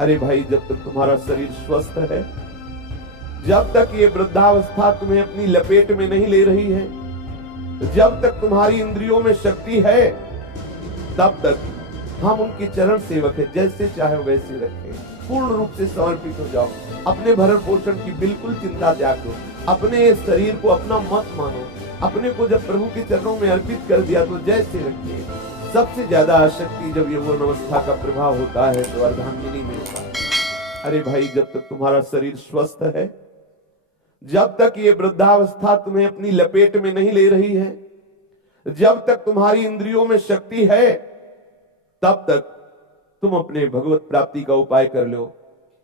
अरे भाई, जब तक तुम्हारा शरीर स्वस्थ है, जब तक ये वृद्धावस्था तुम्हें अपनी लपेट में नहीं ले रही है, जब तक तुम्हारी इंद्रियों में शक्ति है, तब तक हम उनके चरण सेवक है। जैसे चाहे वैसे रखें, पूर्ण रूप से समर्पित हो जाओ। अपने भरण पोषण की बिल्कुल चिंता त्याग दो। अपने शरीर को अपना मत मानो। अपने को जब प्रभु के चरणों में अर्पित कर दिया तो जैसे रखिए। सबसे ज्यादा आसक्ति जब यौवन अवस्था का प्रभाव होता है तो अर्धांगिनी में होता है। अरे भाई, जब तक तुम्हारा शरीर स्वस्थ है, जब तक ये वृद्धावस्था तुम्हें अपनी लपेट में नहीं ले रही है, जब तक तुम्हारी इंद्रियों में शक्ति है, तब तक तुम अपने भगवत प्राप्ति का उपाय कर लो।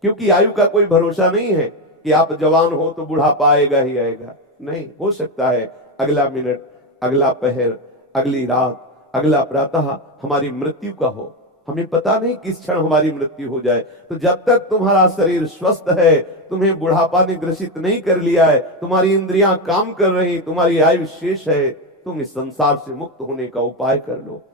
क्योंकि आयु का कोई भरोसा नहीं है कि आप जवान हो तो बुढ़ापा आएगा ही आएगा। नहीं, हो सकता है अगला मिनट, अगला पहर, अगली रात, अगला प्रातः हमारी मृत्यु का हो। हमें पता नहीं किस क्षण हमारी मृत्यु हो जाए। तो जब तक तुम्हारा शरीर स्वस्थ है, तुम्हें बुढ़ापा ने ग्रसित नहीं कर लिया है, तुम्हारी इंद्रियां काम कर रही, तुम्हारी आयु शेष है, तुम इस संसार से मुक्त होने का उपाय कर लो।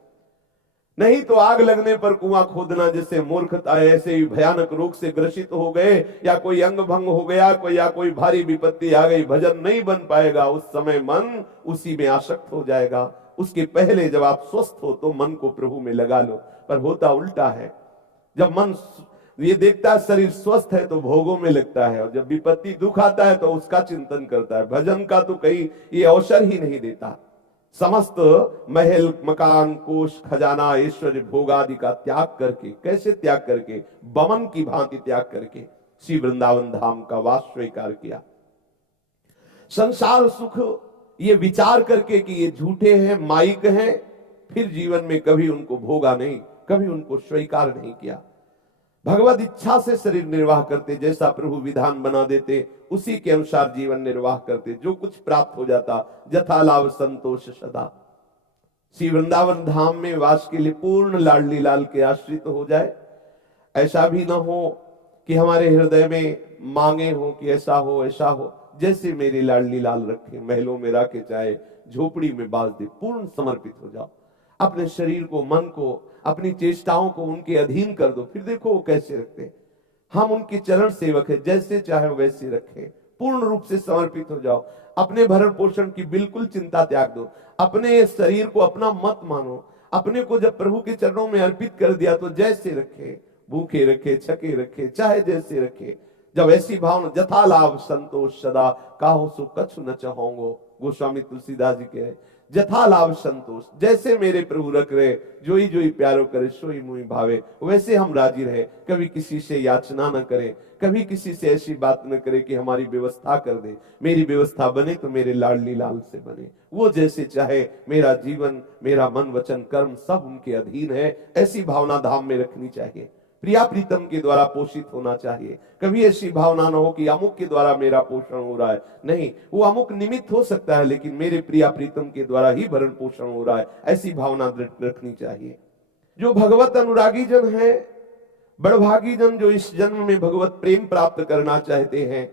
नहीं तो आग लगने पर कुआं खोदना जैसे मूर्खता है, ऐसे ही भयानक रोग से ग्रसित हो गए, या कोई अंग भंग हो गया, कोई भारी विपत्ति आ गई, भजन नहीं बन पाएगा। उस समय मन उसी में आसक्त हो जाएगा। उसके पहले जब आप स्वस्थ हो तो मन को प्रभु में लगा लो। पर होता उल्टा है। जब मन ये देखता है शरीर स्वस्थ है तो भोगों में लगता है, और जब विपत्ति दुख आता है तो उसका चिंतन करता है। भजन का तो कहीं ये अवसर ही नहीं देता। समस्त महल, मकान, कोष, खजाना, ऐश्वर्य, भोग आदि का त्याग करके, कैसे त्याग करके? बमन की भांति त्याग करके श्री वृंदावन धाम का वास स्वीकार किया। संसार सुख ये विचार करके कि ये झूठे हैं, माइक हैं, फिर जीवन में कभी उनको भोगा नहीं, कभी उनको स्वीकार नहीं किया। भगवत इच्छा से शरीर निर्वाह करते, जैसा प्रभु विधान बना देते उसी के अनुसार जीवन निर्वाह करते। जो कुछ प्राप्त हो जाता, जथा लाभ संतोष सदा। श्री वृंदावन धाम में वास के लिए पूर्ण लाडली लाल के आश्रित हो जाए। ऐसा भी ना हो कि हमारे हृदय में मांगे हो कि ऐसा हो ऐसा हो। जैसे मेरे लाडली लाल रखे, महलों में रखे, चाहे झोपड़ी में बांध दे, पूर्ण समर्पित हो जाओ। अपने शरीर को, मन को, अपनी चेष्टाओं को उनके अधीन कर दो। फिर देखो वो कैसे रखते हैं। हम उनके चरण सेवक है। जैसे चाहे वैसे रखें, पूर्ण रूप से समर्पित हो जाओ। अपने भरण पोषण की बिल्कुल चिंता त्याग दो। अपने शरीर को अपना मत मानो। अपने को जब प्रभु के चरणों में अर्पित कर दिया तो जैसे रखे, भूखे रखे, छके रखे, चाहे जैसे रखे। जब ऐसी भावना, जथा लाभ संतोष सदा, काहो सो कछु न चाहोंगो। गोस्वामी तुलसीदास जी कह, जथा लाभ संतोष, जैसे मेरे प्रभु रख रहे, जोई जोई प्यारो करे सोई मुई भावे, वैसे हम राजी रहे। कभी किसी से याचना न करें, कभी किसी से ऐसी बात न करे कि हमारी व्यवस्था कर दे। मेरी व्यवस्था बने तो मेरे लाडली लाल से बने। वो जैसे चाहे, मेरा जीवन, मेरा मन, वचन, कर्म सब उनके अधीन है। ऐसी भावना धाम में रखनी चाहिए। प्रिया प्रीतम के द्वारा पोषित होना चाहिए। कभी ऐसी भावना न हो कि अमुक के द्वारा मेरा पोषण हो रहा है। नहीं, वो अमुक निमित्त हो सकता है, लेकिन मेरे प्रिया प्रीतम के द्वारा ही भरण पोषण हो रहा है। ऐसी भावना रखनी चाहिए। जो भगवत अनुरागी जन है, बड़भागी जन, जो इस जन्म में भगवत प्रेम प्राप्त करना चाहते हैं,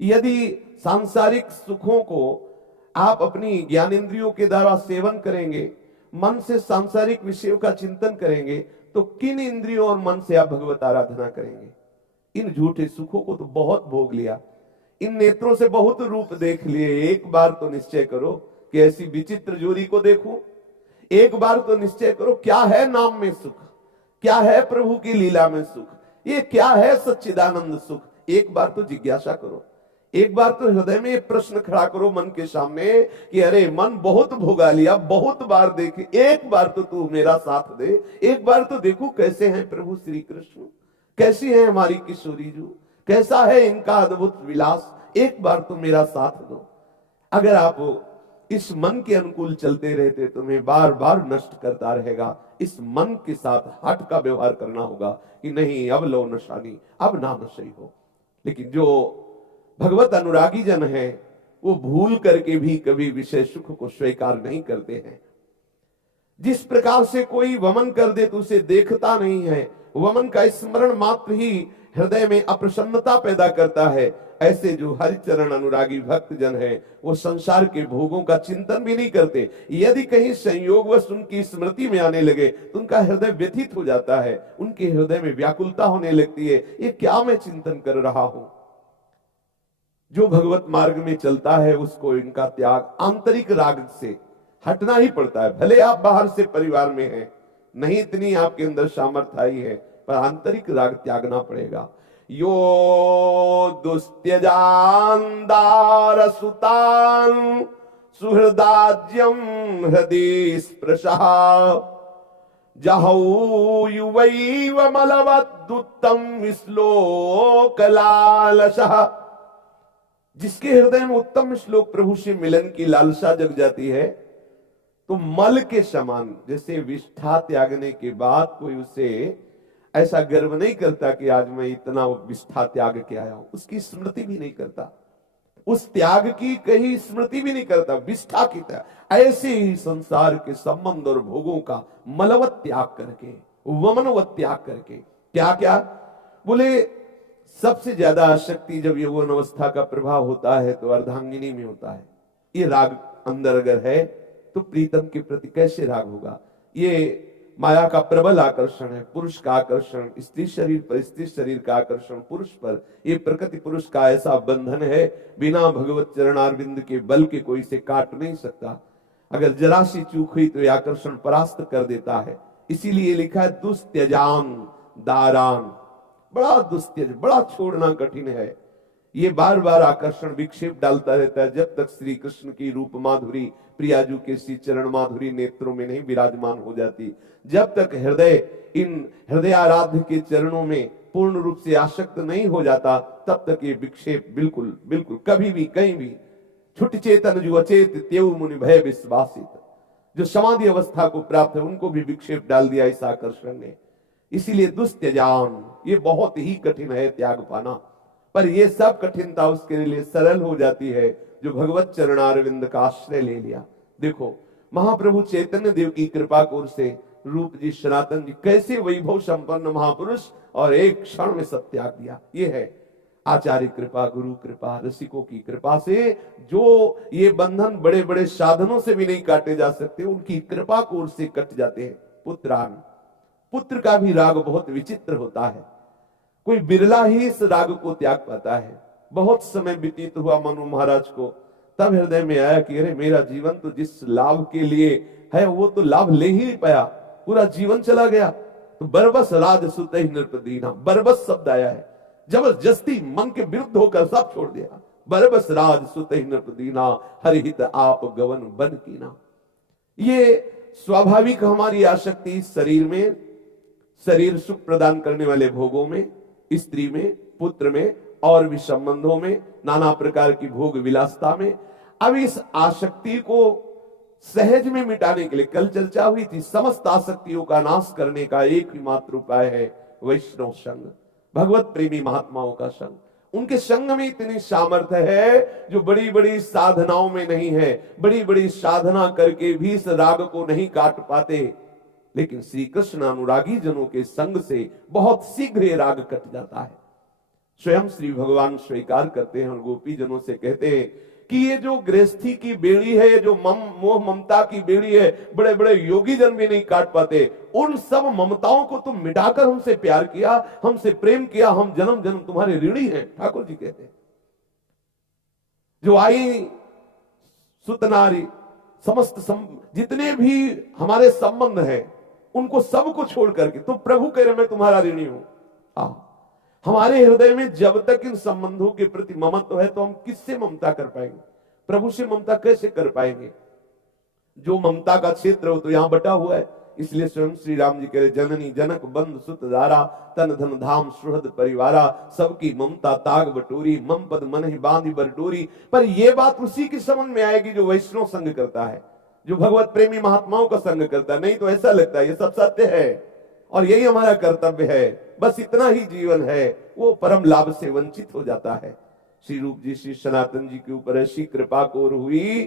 यदि सांसारिक सुखों को आप अपनी ज्ञानेंद्रियों के द्वारा सेवन करेंगे, मन से सांसारिक विषयों का चिंतन करेंगे, तो किन इंद्रियों और मन से आप भगवत आराधना करेंगे? इन झूठे सुखों को तो बहुत भोग लिया, इन नेत्रों से बहुत रूप देख लिए। एक बार तो निश्चय करो कि ऐसी विचित्र जोड़ी को देखूं। एक बार तो निश्चय करो, क्या है नाम में सुख, क्या है प्रभु की लीला में सुख, ये क्या है सच्चिदानंद सुख। एक बार तो जिज्ञासा करो। एक बार तो हृदय में प्रश्न खड़ा करो मन के सामने कि अरे मन, बहुत भोगा लिया, बहुत बार देखे, एक बार तो तू मेरा साथ दे। एक बार तो देखो कैसे हैं प्रभु श्री कृष्ण, कैसी है हमारी किशोरी जी, कैसा है इनका अद्भुत विलास। एक बार तो मेरा साथ दो। अगर आप इस मन के अनुकूल चलते रहते, तुम्हें बार बार नष्ट करता रहेगा। इस मन के साथ हट का व्यवहार करना होगा कि नहीं, अब लो नशानी, अब ना नशई हो। लेकिन जो भगवत अनुरागी जन है, वो भूल करके भी कभी विषय सुख को स्वीकार नहीं करते हैं। जिस प्रकार से कोई वमन कर दे तो उसे देखता नहीं है। वमन का स्मरण मात्र ही हृदय में अप्रसन्नता पैदा करता है। ऐसे जो हरिचरण अनुरागी भक्त जन है वो संसार के भोगों का चिंतन भी नहीं करते। यदि कहीं संयोगवश उनकी स्मृति में आने लगे तो उनका हृदय व्यथित हो जाता है, उनके हृदय में व्याकुलता होने लगती है, ये क्या मैं चिंतन कर रहा हूं। जो भगवत मार्ग में चलता है उसको इनका त्याग आंतरिक राग से हटना ही पड़ता है। भले आप बाहर से परिवार में हैं, नहीं इतनी आपके अंदर सामर्थ्य आई है, पर आंतरिक राग त्यागना पड़ेगा। यो दुस्त्यजान दार सुतान सुहृदाज्यम हृदय स्पृशः जहौ युवैव मलवद्दुत्तम श्लोक लालसः। जिसके हृदय में उत्तम श्लोक प्रभु से मिलन की लालसा जग जाती है तो मल के समान, जैसे विष्ठा त्यागने के बाद कोई उसे ऐसा गर्व नहीं करता कि आज मैं इतना विष्ठा त्याग के आया हूं, उसकी स्मृति भी नहीं करता, उस त्याग की कहीं स्मृति भी नहीं करता, विष्ठा की तरह। ऐसे ही संसार के संबंध और भोगों का मलवत त्याग करके, वमनवत त्याग करके, क्या क्या बोले, सबसे ज्यादा आसक्ति जब यौवन अवस्था का प्रभाव होता है तो अर्धांगिनी में होता है। ये राग अंदर अगर है तो प्रीतम के प्रति कैसे राग होगा। ये माया का प्रबल आकर्षण है, पुरुष का आकर्षण, स्त्री शरीर पर स्त्री शरीर का आकर्षण पुरुष पर, ये प्रकृति पुरुष का ऐसा बंधन है, बिना भगवत चरणारविंद के बल के कोई इसे काट नहीं सकता। अगर जरा सी चूक हुई तो ये आकर्षण परास्त कर देता है। इसीलिए लिखा है दुस्त्यजान दारान, बड़ा दुस्त्यज, बड़ा छोड़ना कठिन है। ये बार बार आकर्षण विक्षेप डालता रहता है जब तक श्री कृष्ण की रूप माधुरी, प्रियाजू के श्री चरण माधुरी नेत्रों में नहीं विराजमान हो जाती, जब तक हृदय इन हृदय आराध्य के चरणों में पूर्ण रूप से आसक्त नहीं हो जाता, तब तक ये विक्षेप बिल्कुल बिल्कुल कभी भी कहीं भी छुट चेतन जो अचेत त्यऊ मुनि भय विश्वासित, जो समाधि अवस्था को प्राप्त है उनको भी विक्षेप डाल दिया इस आकर्षण ने। इसीलिए दुस्त्यजान, ये बहुत ही कठिन है त्याग पाना, पर ये सब कठिनता उसके लिए सरल हो जाती है जो भगवत चरणारविंद का आश्रय ले लिया। देखो महाप्रभु चैतन्य देव की कृपा कोर से रूप जी सनातन जी कैसे वैभव संपन्न महापुरुष, और एक क्षण में सब त्याग दिया। ये है आचार्य कृपा, गुरु कृपा, रसिकों की कृपा से जो ये बंधन बड़े बड़े साधनों से भी नहीं काटे जा सकते, उनकी कृपा कोर से कट जाते हैं। पुत्रान, पुत्र का भी राग बहुत विचित्र होता है, कोई बिरला ही इस राग को त्याग पाता है। बहुत समय व्यतीत हुआ मनु महाराज को, तब हृदय में आया कि अरे मेरा जीवन तो जिस लाभ के लिए है वो तो लाभ ले ही नहीं पाया, पूरा जीवन चला गया। तो बरबस राज सुत नृपदीना, बरबस शब्द आया है, जबरदस्ती मन के विरुद्ध होकर सब छोड़ दिया। बरबस राज सुत नृपदीना हरिहित आप गवन बन कीना। ये स्वाभाविक हमारी आसक्ति शरीर में, शरीर सुख प्रदान करने वाले भोगों में, स्त्री में, पुत्र में और भी संबंधों में, नाना प्रकार की भोग विलासता में। अब इस आसक्ति को सहज में मिटाने के लिए कल चर्चा हुई थी, समस्त आसक्तियों का नाश करने का एक ही मात्र उपाय है वैष्णव संग, भगवत प्रेमी महात्माओं का संग। उनके संग में इतनी सामर्थ्य है जो बड़ी बड़ी साधनाओं में नहीं है। बड़ी बड़ी साधना करके भी इस राग को नहीं काट पाते, लेकिन श्री कृष्ण अनुरागी जनों के संग से बहुत शीघ्र ये राग कट जाता है। स्वयं श्री भगवान स्वीकार करते हैं और गोपी जनों से कहते हैं कि ये जो गृहस्थी की बेड़ी है, ये जो मोह ममता की बेड़ी है, बड़े बड़े योगी जन भी नहीं काट पाते। उन सब ममताओं को तुम मिटाकर हमसे प्यार किया, हमसे प्रेम किया, हम जन्म जन्म तुम्हारे ऋणी हैं। ठाकुर जी कहते हैं जो आई सुतनारी, समस्त जितने भी हमारे संबंध है उनको सबको छोड़ करके तुम प्रभु कह रहे मैं तुम्हारा ऋणी हूं। हमारे हृदय में जब तक इन संबंधों के प्रति ममत्व है तो हम किससे ममता कर पाएंगे, प्रभु से ममता कैसे कर पाएंगे। जो ममता का क्षेत्र हो तो यहां बटा हुआ है। इसलिए स्वयं श्री राम जी कह रहे जननी जनक बंध सुत दारा तन धन धाम सुहृद परिवारा, सबकी ममता ताग बटोरी मम पद मन ही बांधी बरटोरी। पर यह बात उसी की समझ में आएगी जो वैष्णव संग करता है, जो भगवत प्रेमी महात्माओं का संग करता है। नहीं तो ऐसा लगता है ये सब सत्य है और यही हमारा कर्तव्य है, बस इतना ही जीवन है, वो परम लाभ से वंचित हो जाता है। श्री रूप जी श्री सनातन जी के ऊपर ऐसी कृपा कोर हुई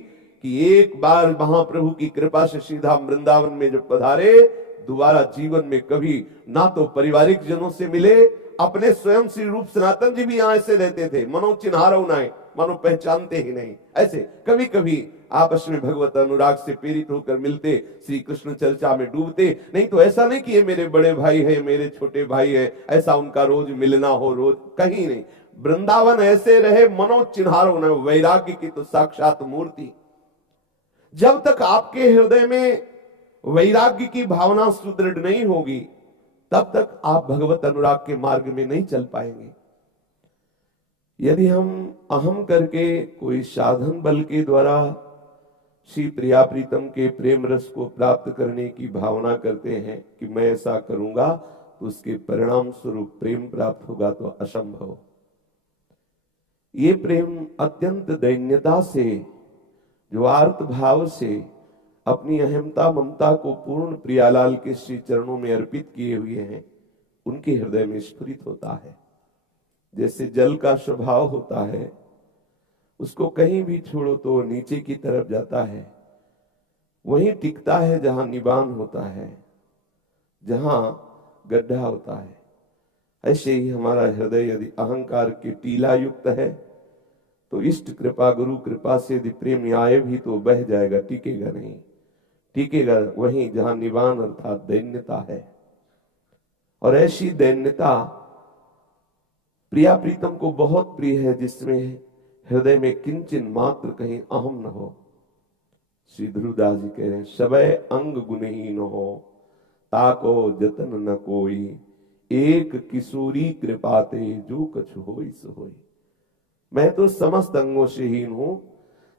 कि एक बार महाप्रभु की कृपा से सीधा वृंदावन में जब पधारे, दोबारा जीवन में कभी ना तो पारिवारिक जनों से मिले अपने स्वयं श्री रूप सनातन जी भी यहां ऐसे रहते थे, मनो चिन्हारो नाय, मनो पहचानते ही नहीं। ऐसे कभी कभी आपस में भगवत अनुराग से प्रेरित होकर मिलते, श्री कृष्ण चर्चा में डूबते, नहीं तो ऐसा नहीं कि ये मेरे बड़े भाई है, मेरे छोटे भाई है, ऐसा उनका रोज मिलना हो, रोज कहीं नहीं। वृंदावन ऐसे रहे, मनो चिन्हारो न, वैराग्य की तो साक्षात मूर्ति। जब तक आपके हृदय में वैराग्य की भावना सुदृढ़ नहीं होगी, तब तक आप भगवत अनुराग के मार्ग में नहीं चल पाएंगे। यदि हम अहम करके कोई साधन बल के द्वारा श्री प्रिया प्रीतम के प्रेम रस को प्राप्त करने की भावना करते हैं कि मैं ऐसा करूंगा तो उसके परिणाम स्वरूप प्रेम प्राप्त होगा, तो असंभव। ये प्रेम अत्यंत दैन्यता से, जो आर्त भाव से अपनी अहमता ममता को पूर्ण प्रियालाल के श्री चरणों में अर्पित किए हुए हैं, उनके हृदय में स्फुरित होता है। जैसे जल का स्वभाव होता है, उसको कहीं भी छोड़ो तो नीचे की तरफ जाता है, वहीं टिकता है जहां निबान होता है, जहां गड्ढा होता है। ऐसे ही हमारा हृदय यदि अहंकार के टीला युक्त है, तो इष्ट कृपा गुरु कृपा से यदि प्रेम आए भी तो बह जाएगा, टिकेगा नहीं। टिकेगा वहीं जहां निबान अर्थात दैन्यता है। और ऐसी दैन्यता प्रिया प्रीतम को बहुत प्रिय है, जिसमें हृदय में किंचन मात्र कहीं अहम न हो। श्री ध्रुवदास जी कह रहे हैं, सबय अंग गुणहीन हो, ताको जतन न कोई, एक किशोरी कृपाते जो कछु होई सो होई। मैं तो समस्त अंगों से हीन हूं,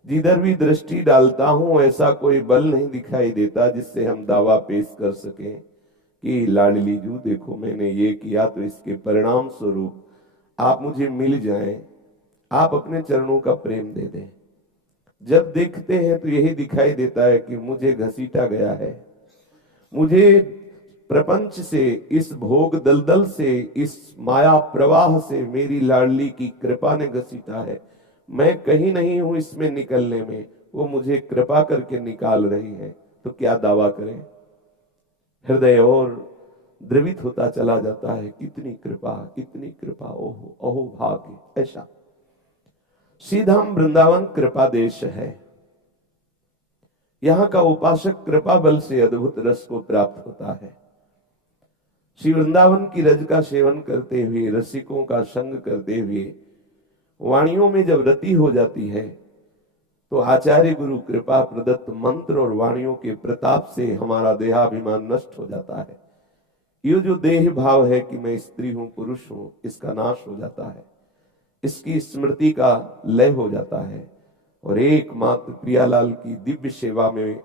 जिधर भी दृष्टि डालता हूं ऐसा कोई बल नहीं दिखाई देता जिससे हम दावा पेश कर सकें कि लाडली जू देखो मैंने ये किया तो इसके परिणाम स्वरूप आप मुझे मिल जाएं, आप अपने चरणों का प्रेम दे दें। जब देखते हैं तो यही दिखाई देता है कि मुझे घसीटा गया है, मुझे प्रपंच से, इस भोग दलदल से, इस माया प्रवाह से मेरी लाडली की कृपा ने घसीटा है। मैं कहीं नहीं हूं इसमें निकलने में, वो मुझे कृपा करके निकाल रही है। तो क्या दावा करें? हृदय और द्रवित होता चला जाता है, कितनी कृपा, कितनी कृपा, ओहो ओहो भाग्य। ऐसा श्रीधाम वृंदावन कृपा देश है। यहां का उपासक कृपा बल से अद्भुत रस को प्राप्त होता है। श्री वृंदावन की रज का सेवन करते हुए, रसिकों का संग करते हुए वाणियों में जब रति हो जाती है, तो आचार्य गुरु कृपा प्रदत्त मंत्र और वाणियों के प्रताप से हमारा देहाभिमान नष्ट हो जाता है। ये जो देह भाव है कि मैं स्त्री हूं पुरुष हूं, इसका नाश हो जाता है, इसकी स्मृति का लय हो जाता है, और एकमात्र प्रियालाल की दिव्य सेवा में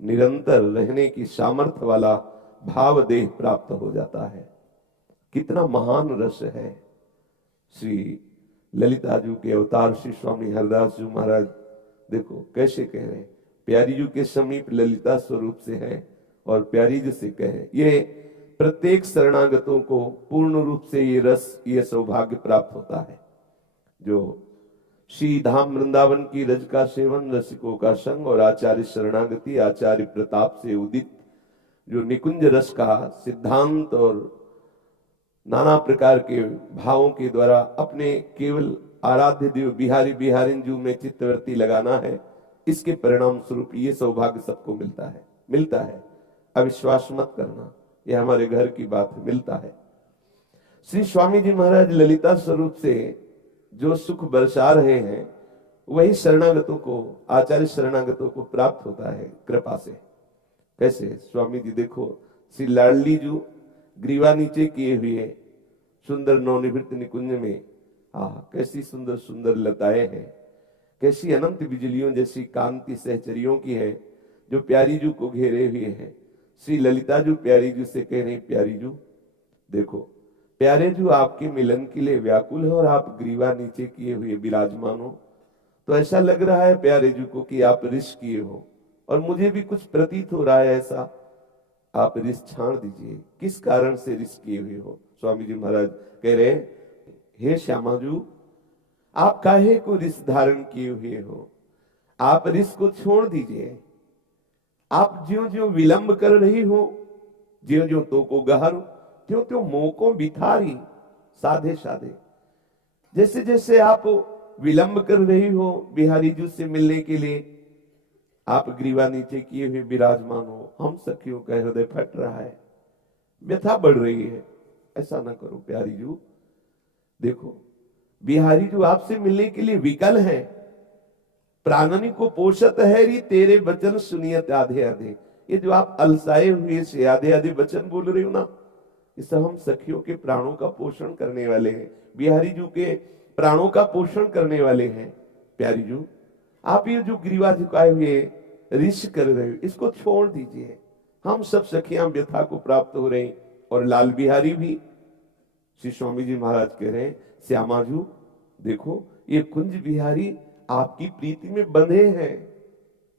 निरंतर रहने की सामर्थ्य वाला भाव देह प्राप्त हो जाता है। कितना महान रस है। श्री ललिता जी के अवतार श्री स्वामी हरदास जी महाराज देखो कैसे कह रहे हैं, प्यारी जी के समीप ललिता स्वरूप से है और प्यारी जी से कहे। ये प्रत्येक शरणागतों को पूर्ण रूप से ये रस, ये सौभाग्य प्राप्त होता है। जो श्री धाम वृंदावन की रज का सेवन, रसिकों का संग और आचार्य शरणागति, आचार्य प्रताप से उदित जो निकुंज रस का सिद्धांत और नाना प्रकार के भावों के द्वारा अपने केवल आराध्य देव बिहारी बिहारिन जू में चित्तवृत्ति लगाना है, इसके परिणाम स्वरूप ये सौभाग्य सबको मिलता है। अविश्वास मत करना, यह हमारे घर की बात है, मिलता है। श्री स्वामी जी महाराज ललिता स्वरूप से जो सुख बरसा रहे हैं, वही शरणागतों को, आचार्य शरणागतों को प्राप्त होता है कृपा से। कैसे? स्वामी जी देखो, श्री लाडली जू ग्रीवा नीचे किए हुए सुंदर नवनिवृत्त निकुंज में, कैसी सुंदर सुंदर लताएं हैं, कैसी अनंत बिजलियों जैसी कांति सहचरियों की है जो प्यारी जू को घेरे हुए हैं। श्री ललिता जू प्यारी जू से कह रही, प्यारी जू देखो, प्यारे जू आपके मिलन के लिए व्याकुल है और आप ग्रीवा नीचे किए हुए विराजमान हो, तो ऐसा लग रहा है प्यारे जू को कि आप रिश किए हो, और मुझे भी कुछ प्रतीत हो रहा है ऐसा। आप रिस छाड़ दीजिए, किस कारण से रिस किए हुए हो? स्वामी जी महाराज कह रहे, हे श्यामाजू, आप काहे को रिस धारण किए हुए हो? आप रिस को छोड़ दीजिए। आप ज्यों ज्यों विलंब कर रही हो, ज्यों ज्यों तो को गहर, त्यों त्यों मोह को बिथारी। साधे साधे। जैसे जैसे आप विलंब कर रही हो बिहारी जी से मिलने के लिए, आप ग्रीवा नीचे किए हुए विराजमान हो, हम सखियों का हृदय फट रहा है, व्यथा बढ़ रही है। ऐसा ना करो प्यारी जू। देखो बिहारी जो आपसे मिलने के लिए विकल है, प्राणनी को पोषत है री तेरे वचन सुनियत आधे आधे। ये जो आप अलसाए हुए से आधे आधे वचन बोल रहे हो ना, इस हम सखियों के प्राणों का पोषण करने वाले हैं, बिहारी जू के प्राणों का पोषण करने वाले हैं। प्यारी जू, आप ये जो ग्रीवा झुकाए हुए ऋष कर रहे हो, इसको छोड़ दीजिए। हम सब सखियां व्यथा को प्राप्त हो रहे, और लाल बिहारी भी। श्री स्वामी जी महाराज कह रहे हैं, श्यामा जू देखो, ये कुंज बिहारी आपकी प्रीति में बंधे हैं,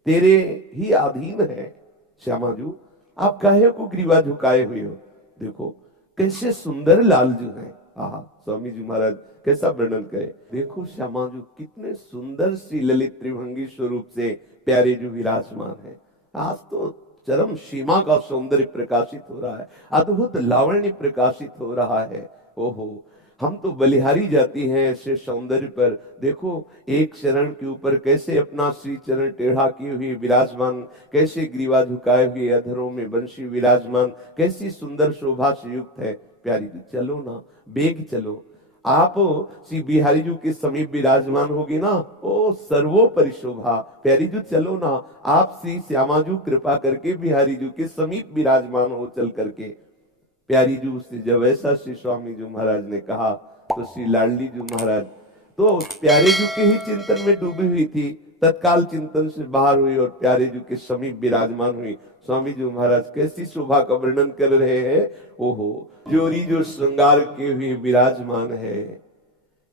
तेरे ही अधीन है। श्यामा जू, आप काहे को ग्रीवा झुकाए हुए हो? देखो कैसे सुंदर लाल जू है। आहा, स्वामी जी महाराज कैसा वर्णन करे। देखो श्यामा जू कितने सुंदर सी ललित त्रिभंगी स्वरूप से प्यारे जो विराजमान है। आज तो चरम सीमा का सौंदर्य प्रकाशित हो रहा है, अद्भुत लावण्य प्रकाशित हो रहा है। ओहो, हम तो बलिहारी जाती हैं ऐसे सौंदर्य पर। देखो एक चरण के ऊपर कैसे अपना श्री चरण टेढ़ा किए हुए विराजमान, कैसे ग्रीवा झुकाए हुए, अधरों में बंशी विराजमान, कैसी सुंदर शोभा से युक्त है। प्यारी जी चलो ना, बेग चलो। आप श्री बिहारी जी के समीप विराजमान होगी ना, ओ सर्वोपरि शोभा। प्यारी जी चलो ना, आप श्री श्यामा जी कृपा करके बिहारी जी के समीप विराजमान हो चल करके। प्यारी जू से जब ऐसा श्री स्वामी जी महाराज ने कहा, तो श्री लाडली जी महाराज तो प्यारे जू के ही चिंतन में डूबी हुई थी, तत्काल चिंतन से बाहर हुई और प्यारे जू के समीप विराजमान हुई। स्वामी जी महाराज कैसी शोभा का वर्णन कर रहे हैं। ओहो, जोरी जो श्रृंगार के हुए विराजमान है,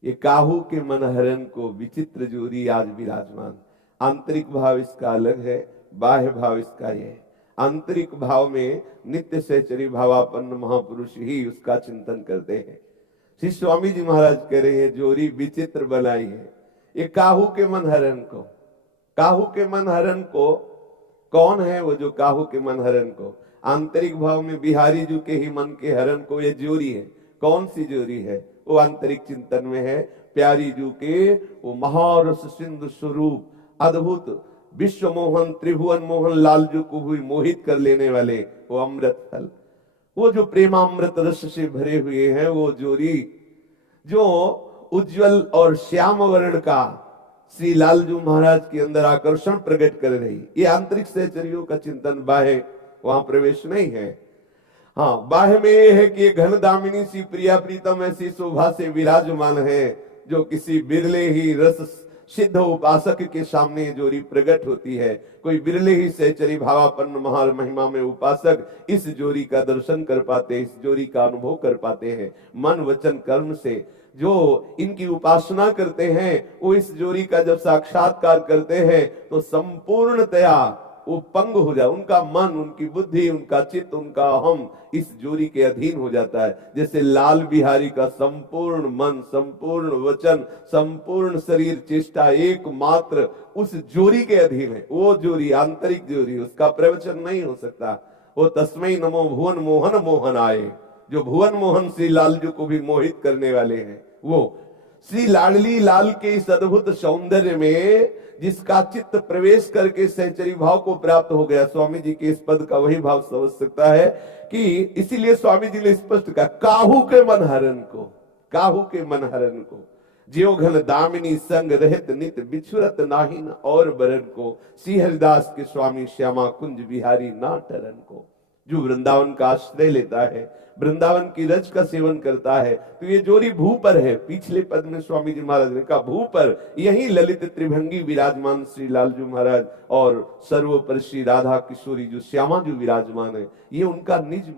ये काहू के मनहरन को विचित्र जोरी आज विराजमान। आंतरिक भाव इसका अलग है, बाह्य भाव इसका ये। आंतरिक भाव में नित्य सहचरी भावापन्न महापुरुष ही उसका चिंतन करते हैं। श्री स्वामी जी महाराज कह रहे हैं, जोरी विचित्र बनाई है ये काहू के मन हरण को। काहू के मन हरण को कौन है? वो जो काहू के मन हरण को आंतरिक भाव में बिहारी जू के ही मन के हरण को ये जोरी है। कौन सी जोरी है? वो आंतरिक चिंतन में है प्यारी जू के वो महारस सिंधु स्वरूप, अद्भुत विश्व मोहन त्रिभुवन मोहन लाल जू को भी मोहित कर लेने वाले वो अमृत फल, वो जो प्रेमामृत रस से भरे हुए हैं, वो जोरी जो उज्जवल और श्याम वर्ण का श्री लालजू महाराज के अंदर आकर्षण प्रकट कर रही। ये आंतरिक सहचर्यों का चिंतन, बाह्य वहां प्रवेश नहीं है। हाँ, बाह्य में ये है कि ये घन दामिनी सी प्रिया प्रीतम ऐसी शोभा से विराजमान है, जो किसी बिरले ही रस सिद्ध उपासक के सामने जोरी प्रकट होती है। कोई बिरले ही सहचरी भावापन्न महान महिमा में उपासक इस जोरी का दर्शन कर पाते, इस जोरी का अनुभव कर पाते हैं। मन वचन कर्म से जो इनकी उपासना करते हैं, वो इस जोरी का जब साक्षात्कार करते हैं तो संपूर्णतया वो पंग हो जाए, उनका मन, उनकी बुद्धि, उनका चित्त, उनका अहम इस जोरी के अधीन हो जाता है। जैसे लाल बिहारी का संपूर्ण मन, संपूर्ण वचन, संपूर्ण शरीर, चेष्टा एकमात्र उस जोरी के अधीन है। वो जोरी आंतरिक जोरी, उसका प्रवचन नहीं हो सकता। वो तस्मै नमो भुवन मोहन मोहन आए, जो भुवन मोहन श्री लालजू को भी मोहित करने वाले हैं। वो श्री लाडली लाल के इस अद्भुत सौंदर्य में जिसका चित्त प्रवेश करके सहचरी भाव को प्राप्त हो गया, स्वामी जी के इस पद का वही भाव समझ सकता है कि इसीलिए स्वामी जी ने स्पष्ट कहा, काहू के मन हरण को, काहू के मन हरण को, ज्यो घन दामिनी संग रहत नित बिछुरत नाहिन और बरन को, श्री हरिदास के स्वामी श्यामा कुंज बिहारी ना टरन को। जो वृंदावन का आश्रय लेता है, वृंदावन की रज का सेवन करता है, तो ये जोरी भू पर है। पिछले पद में स्वामी जी महाराज ने कहा भू पर, यही ललित त्रिभंगी विराजमान श्री लालजू महाराज और सर्वोपरि श्री राधा किशोरी जो श्यामा जो विराजमान है, ये उनका निज